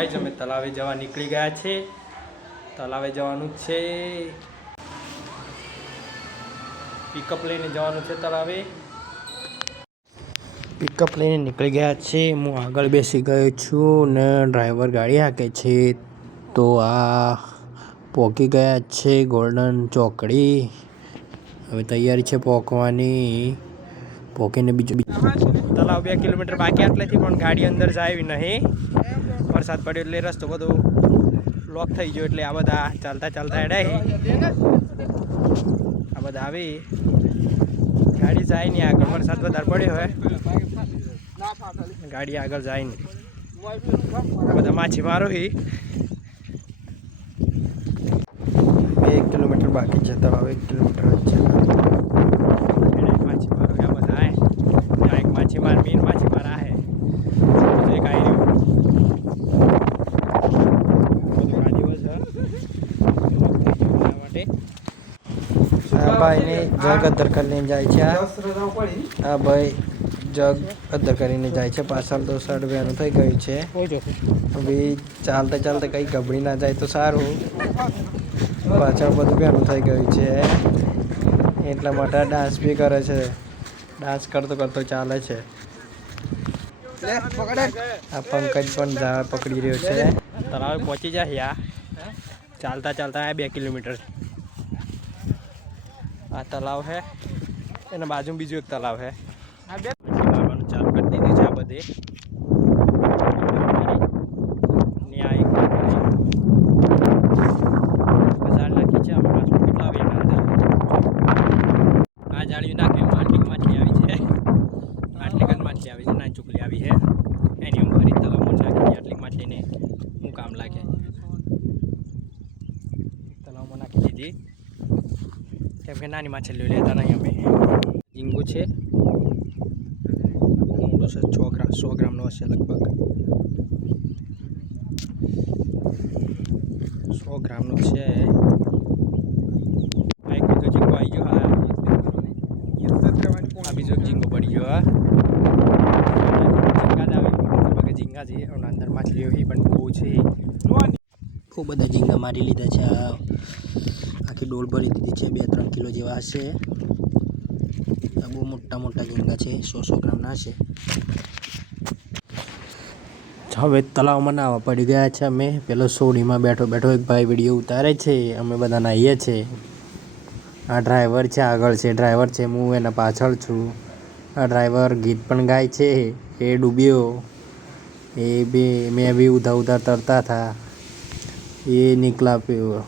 Guys અમે તલાવે જવા નીકળી ગયા છે. તલાવે જવાનું છે, પિકઅપ લઈને જવાનું છે. તલાવે પિકઅપ લઈને નીકળી ગયા છે. હું આગળ બેસી ગયો છું ને ડ્રાઈવર ગાડી હાંકે છે. તો આ પહોંચી ગયા છે ગોલ્ડન ચોકડી. હવે તૈયારી છે પહોંચવાની. પહોંચીને બીજું તલાવ 2 કિલોમીટર બાકી આટલેથી પણ ગાડી અંદર જાય નહીં. વરસાદ પડ્યો એટલે રસ્તો બધો લોક થઈ ગયો એટલે આ બધા ચાલતા ચાલતા એડાય. આ બધા આવી ગાડી જાય નહીં આગળ. વરસાદ વધારે પડ્યો હોય ગાડી આગળ જાય નહીં. આ બધા માછીમારો 2 કિલોમીટર બાકી છે. તળાવ 1 કિલોમીટર જ છે. માછીમારો આ બધા એક માછીમાર મેન માછીમાર આ હે એક આવી ભાઈને જગ અદ્દર કરીને જાય છે. હા ભાઈ જગ અદ્દર કરીને જાય છે. પાછળ તો શર્ટ વેનું થઈ ગયું છે. હવે ચાલતા ચાલતા કંઈ ગબડી ના જાય તો સારું. પાછળ બધું વેનું થઈ ગયું છે એટલા માટે ડાન્સ બી કરે છે. ડાન્સ કરતો કરતો ચાલે છે. આ પંકજ પણ ઝાડ પકડી રહ્યો છે. તળાવે પહોંચી જાય ચાલતા ચાલતા 2 કિલોમીટર. આ તલાવ है એના બાજુ બીજું એક તલાવ है. મારવાનું ચાલુ કરી દીધું છે આ બધે. આ જાળીઓ નાખી આટલી માછલી આવી છે. આટલી જ માછલી આવી છે. ના ચૂકલી આવી છે એની અમારી તલાવમાં નાખી આટલી માછલીને હું કામ લાગે. તલાવમાં નાખી દીધી કેમ કે નાની માછલીઓ લેતા નહીં અમે. ઝીંગું છે મોટો છે 100 ગ્રામનો હશે લગભગ. 100 ગ્રામનો છે. આ એક બીજો ઝીંગો આવી ગયો. આ બીજો ઝીંગો પડી ગયો. ઝીંગા જ આવે ઝીંગા છે અંદર માછલીઓ પણ બહુ છે. બહુ બધા ઝીંગા મારી લીધા છે. આખી ડોલ ભરી દીધી છે. 2-3 કિલો જેવા હશે. આ બહુ મોટા મોટા ઝીંગા છે. 100 ગ્રામના હશે. હવે તલાવમાં નાવા પડી ગયા છે અમે. પેલો સોડીમાં બેઠો બેઠો એક ભાઈ વિડીયો ઉતારે છે. અમે બધા નાહીએ છીએ. આ ડ્રાઈવર છે આગળ છે. ડ્રાઈવર છે હું એના પાછળ છું. આ ડ્રાઈવર ગીત પણ ગાય છે. એ ડૂબ્યો. એ બી મેં બી ઉધા ઉધા તરતા હતા. એ નીકળા પીવો.